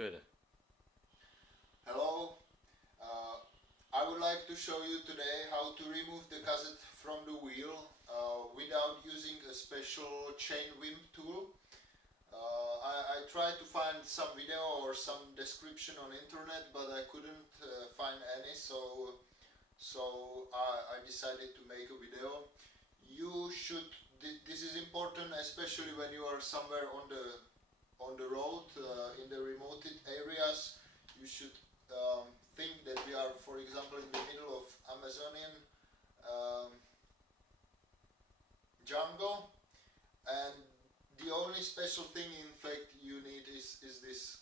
Tőle. Hello, I would like to show you today how to remove the cassette from the wheel without using a special chain wimp tool. I tried to find some video or some description on internet, but I couldn't find any, so I decided to make a video. You should, this is important especially when you are somewhere on the road, in the remote areas. You should think that we are, for example, in the middle of Amazonian jungle, and the only special thing in fact you need is this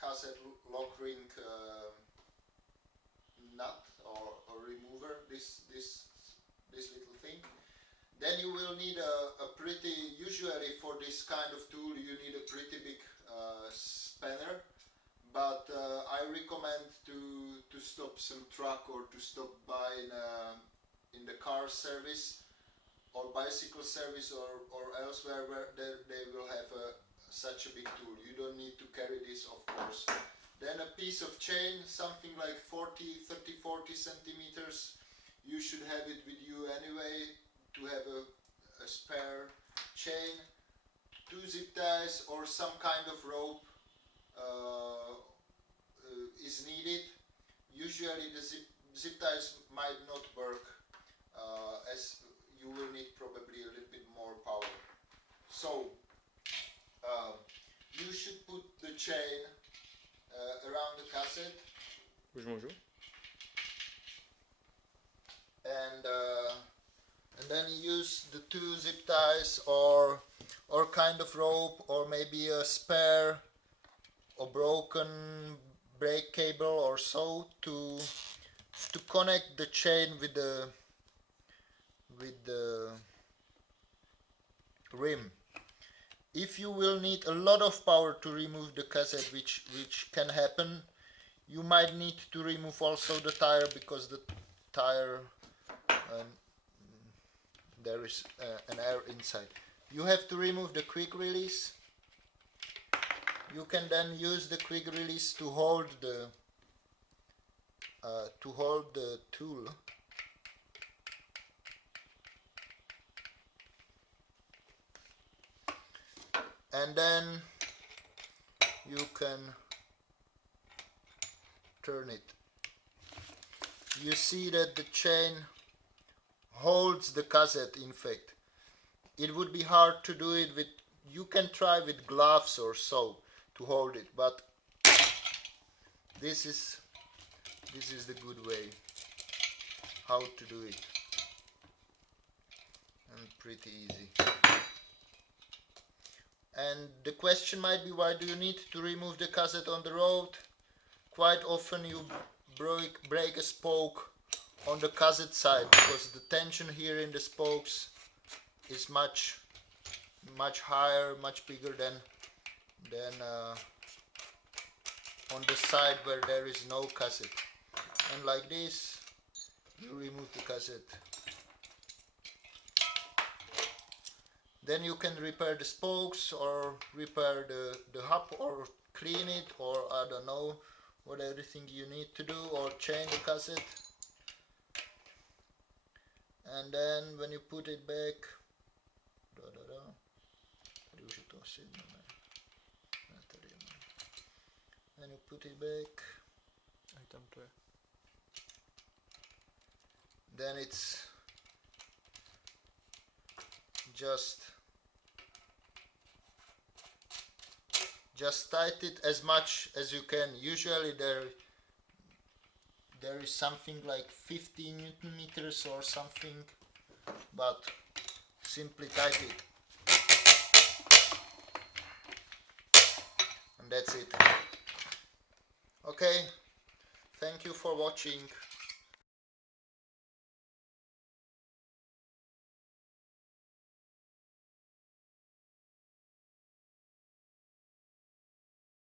cassette lock ring nut or remover, this little thing. Then you will need a pretty, usually for this kind of tool you need a pretty big spanner, but I recommend to stop some truck or to stop by in the car service or bicycle service or elsewhere where they will have such a big tool. You don't need to carry this, of course. Then a piece of chain, something like 30-40 centimeters. You should have it with you anyway to have a spare chain. 2 zip ties or some kind of rope is needed. Usually the zip ties might not work, as you will need probably a little bit more power. So you should put the chain around the cassette. Bonjour. And then use the 2 zip ties or kind of rope, or maybe a spare or broken brake cable or so to connect the chain with the rim. If you will need a lot of power to remove the cassette, which can happen, you might need to remove also the tire, because the tire there is an air inside. You have to remove the quick release. You can then use the quick release to hold the tool. And then you can turn it. You see that the chain holds the cassette. In fact, it would be hard to do it with, you can try with gloves or so to hold it, but this is the good way how to do it, and pretty easy. And the question might be, why do you need to remove the cassette on the road? Quite often you break a spoke on the cassette side, because the tension here in the spokes is much higher, much bigger than on the side where there is no cassette. And like this you remove the cassette. Then you can repair the spokes or repair the hub or clean it, or I don't know what everything you need to do, or change the cassette. And then when you put it back, when you put it back, then it's just tight it as much as you can. Usually there is something like 50 Newton meters or something, but simply tight it, and that's it. Okay, thank you for watching.